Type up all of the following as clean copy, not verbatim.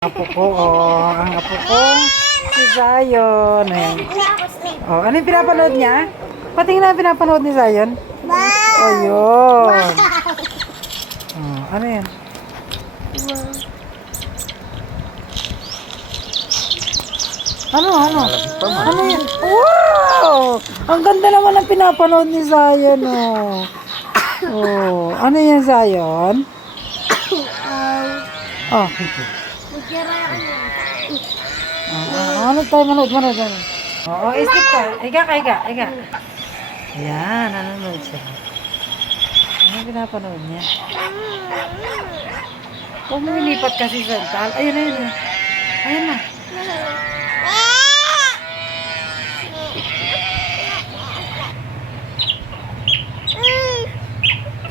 Apo ko, ang apo ko, si Zion. Ayan. Ano yung pinapanood niya? Patingin na yung pinapanood ni Zion. Oh, yun. Ano yan? Ano? Ano yan? Wow! Ang ganda naman ang pinapanood ni Zion, oh. Oh, ano yan, Zion? Oh. Ano tayo manood? Skip ka. Higa. Ayan, nanonood siya. Ano pinapanood niya? Huwag mo ilipat kasi sa tal. Ayun. Ayun na.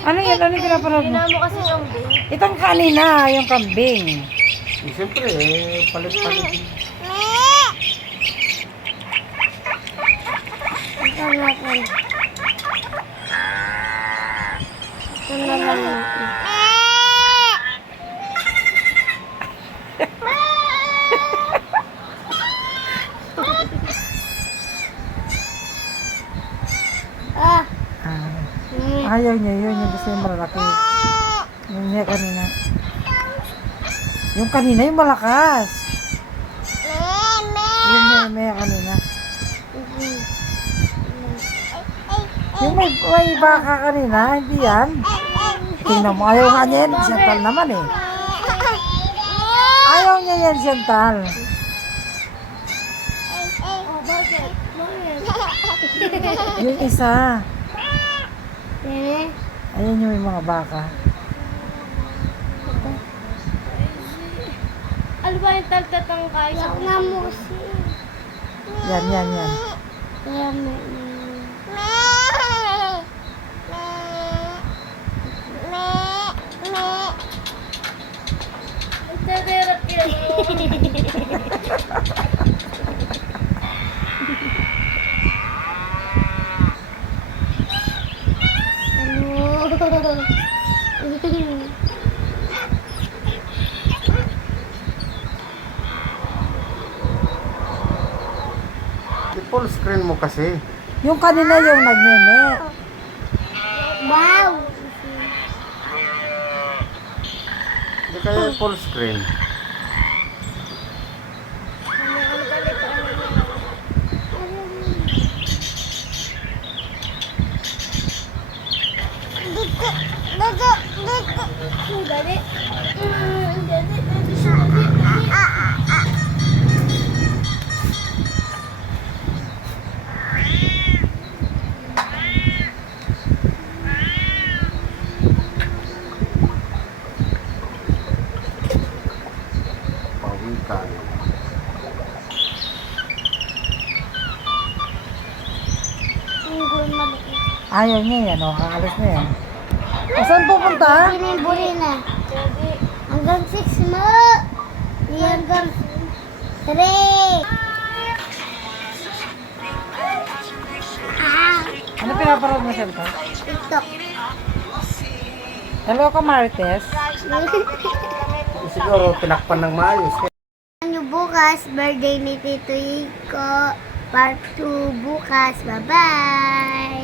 Ano yan? Ano yung pinapanood mo? Hinamo kasi kambing. Itong kanina, yung kambing. Siyempre, palit-palit. Ito natin. Ito na lang natin. Ayaw niya yun. Yung gusto yung malaki. Yung niya kanina. Yung kanina, yung malakas. Yung may kanina. Yung may baka kanina, hindi yan. Tingnan mo, ayaw nga niya yan. Chantal naman eh. Ayaw niya yan, Chantal. Yung isa. Ayan yung mga baka. Ano ba yung tagtatang kayo? Yan. Kaya Itaderap yan. Full screen mo kasi. Yung kanina yung nagmeme. Wow! Hindi kaya full screen. Dali. Pawikan. Ayaw niya yan, kakalis na yan. Saan pupunta? Buri na. Hanggang 6 mo. Hanggang 3. Ano pinapanood mo, Chantal? TikTok. Hello ka, Marites. Siguro tinakpan ng maayos. Ano bukas, birthday ni Tito Iko. Part 2 bukas. Bye-bye!